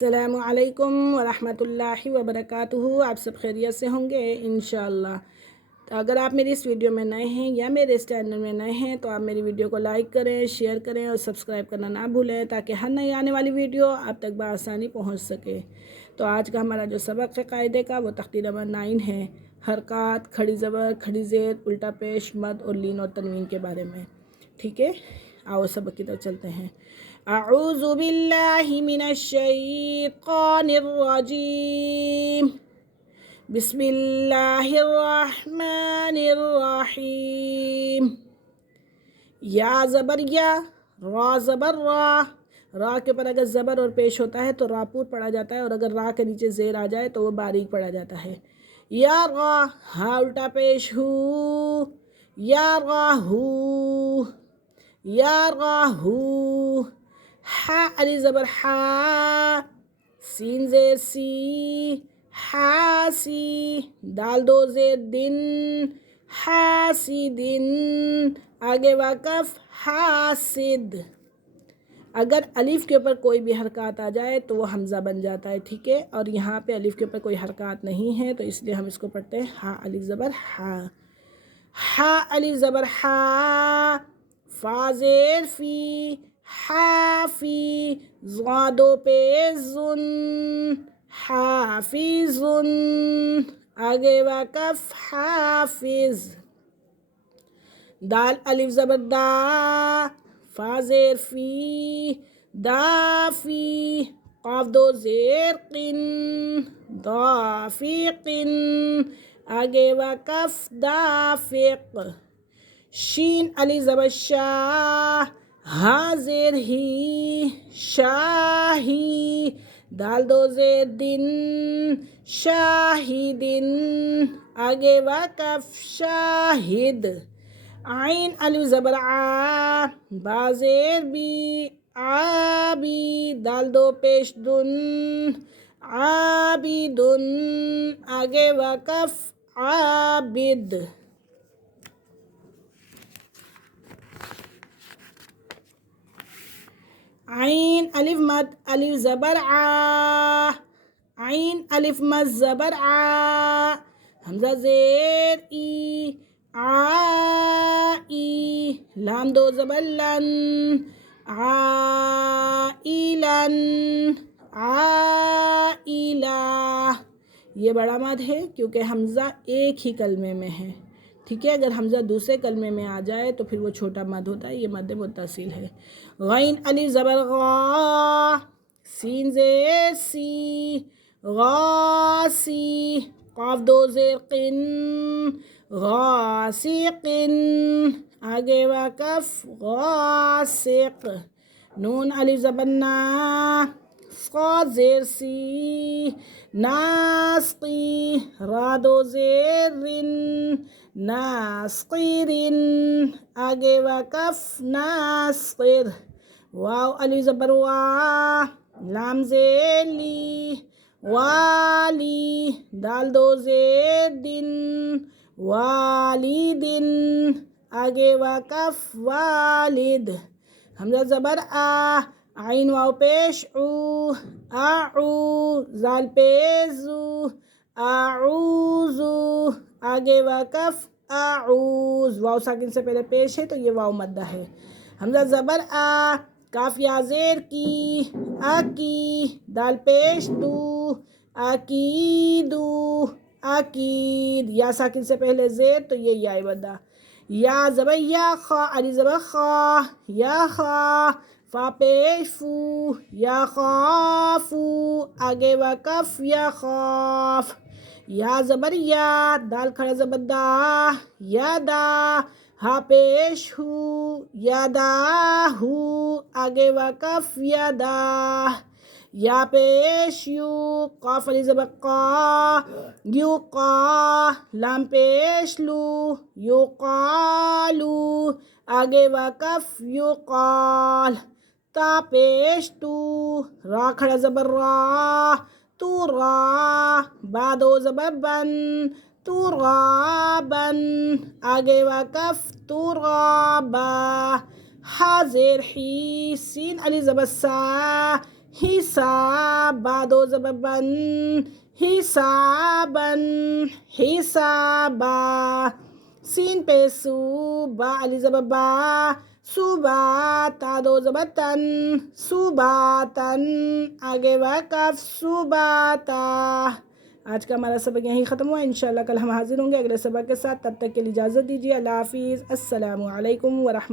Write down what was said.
السلام علیکم ورحمۃ اللہ وبرکاتہ۔ آپ سب خیریت سے ہوں گے انشاءاللہ۔ تو اگر آپ میری اس ویڈیو میں نئے ہیں یا میرے اس چینل میں نئے ہیں تو آپ میری ویڈیو کو لائک کریں، شیئر کریں اور سبسکرائب کرنا نہ بھولیں تاکہ ہر نئی آنے والی ویڈیو آپ تک بآسانی پہنچ سکے۔ تو آج کا ہمارا جو سبق ہے قاعدے کا وہ تختی نمبر 9 ہے، حرکات، کھڑی زبر، کھڑی زیر، الٹا پیش، مد اور لین اور تنوین کے بارے میں۔ ٹھیک ہے، آؤ سبق کی طرف چلتے ہیں۔ اعوذ باللہ من الشیطان الرجیم، بسم اللہ الرحمن الرحیم۔ یا زبر یا، را زبر را۔ را کے اوپر اگر زبر اور پیش ہوتا ہے تو راپور پڑھا جاتا ہے، اور اگر را کے نیچے زیر آ جائے تو وہ باریک پڑھا جاتا ہے۔ یا را، ہا الٹا پیش ہو، یا را ہو، یا را ہو۔ ہا علی زبر ہا، سین زیر سی، حاسی۔ دال دو زیر دن، حاسدن۔ آگے واقف حاسد۔ اگر الف کے اوپر کوئی بھی حرکات آ جائے تو وہ حمزہ بن جاتا ہے، ٹھیک ہے، اور یہاں پہ الف کے اوپر کوئی حرکات نہیں ہے تو اس لیے ہم اس کو پڑھتے ہیں ہا الف زبر ہا۔ ہا الف زبر ہا، فا زیر فی، حافی۔ ضاد دو پیش زن، حافظن۔ آگے واقف حافظ۔ دال الف زبر دا، فا زیر فی، دافی۔ قاف دو زیر قن، دافقن۔ آگے واقف دافق۔ شین علی زبر شا، ہا زیر ہی، شاہی۔ دال دو زیر دن، شاہدن۔ آگے واقف شاہد۔ عین الف زبر آ، با زیر بی، عابی۔ دال دو پیش دن، عابدن۔ آگے واقف عابد۔ عین الف مد الف زبر آ، عین الف مد زبر آ۔ حمزہ زیر ای، آئی۔ لام دو زبر لن، عائلن، عائلہ۔ یہ بڑا مد ہے کیونکہ حمزہ ایک ہی کلمے میں ہے، ٹھیک ہے، اگر حمزہ دوسرے کلمے میں آ جائے تو پھر وہ چھوٹا مد ہوتا ہے، یہ مد متصل ہے۔ غین الف زبر غا، سین زیر سی، غاسی۔ قاف دو زیر قن، غاسقن۔ آگے واقف غاسق۔ نون الف زبر نا، صاد زیر سی، ناسقی۔ را دو زیر رن، ناسقرن۔ آگے واقف ناسقر۔ واو الف زبر وا، لام زیر لی، والی۔ دال دو زیر دن، والدن۔ آگے واقف والد۔ حمزہ زبر آ، عین واو پیش او، اعو۔ زال پیش زو، اعوذو۔ آگے واقف اعوذ۔ واو ساکن سے پہلے پیش ہے تو یہ واو مدہ ہے۔ حمزہ زبر آ، کاف یا زیر کی، اکی۔ دال پیش دو، اکیدو، اکید۔ یا ساکن سے پہلے زیر تو یہ یا مدہ۔ یا زبر یا، خا علی زبر خا، یا خا۔ فا پیش فو، یا خافو۔ آگے واقف یا خاف۔ یا زبر یا، دال کھڑا زبر دا، یا دا۔ ہا پیش ہو، یا دا ہو۔ آگے واقف یا دا۔ یا پیش یو، قاف علی زبر قا، یو قا۔ لام پیش لو، یو قالو۔ آگے واقف یو قال۔ تا پیش تو، را کھڑا زبر را، تو را۔ با دو زبر بن، تو رابن۔ آگے واقف تو رابا۔ ہا زیر ہی، سین علی زبر سا، حسابا دو زبر بن حسابن حسابا سین پہ سو با علی زبر با صباتا دو زبر تن صباتن آگے وقف صباتا۔ آج کا ہمارا سبق یہیں ختم ہوا، انشاءاللہ کل ہم حاضر ہوں گے اگلے سبق کے ساتھ، تب تک کے لیے اجازت دیجیے، اللہ حافظ، السلام علیکم ورحمۃ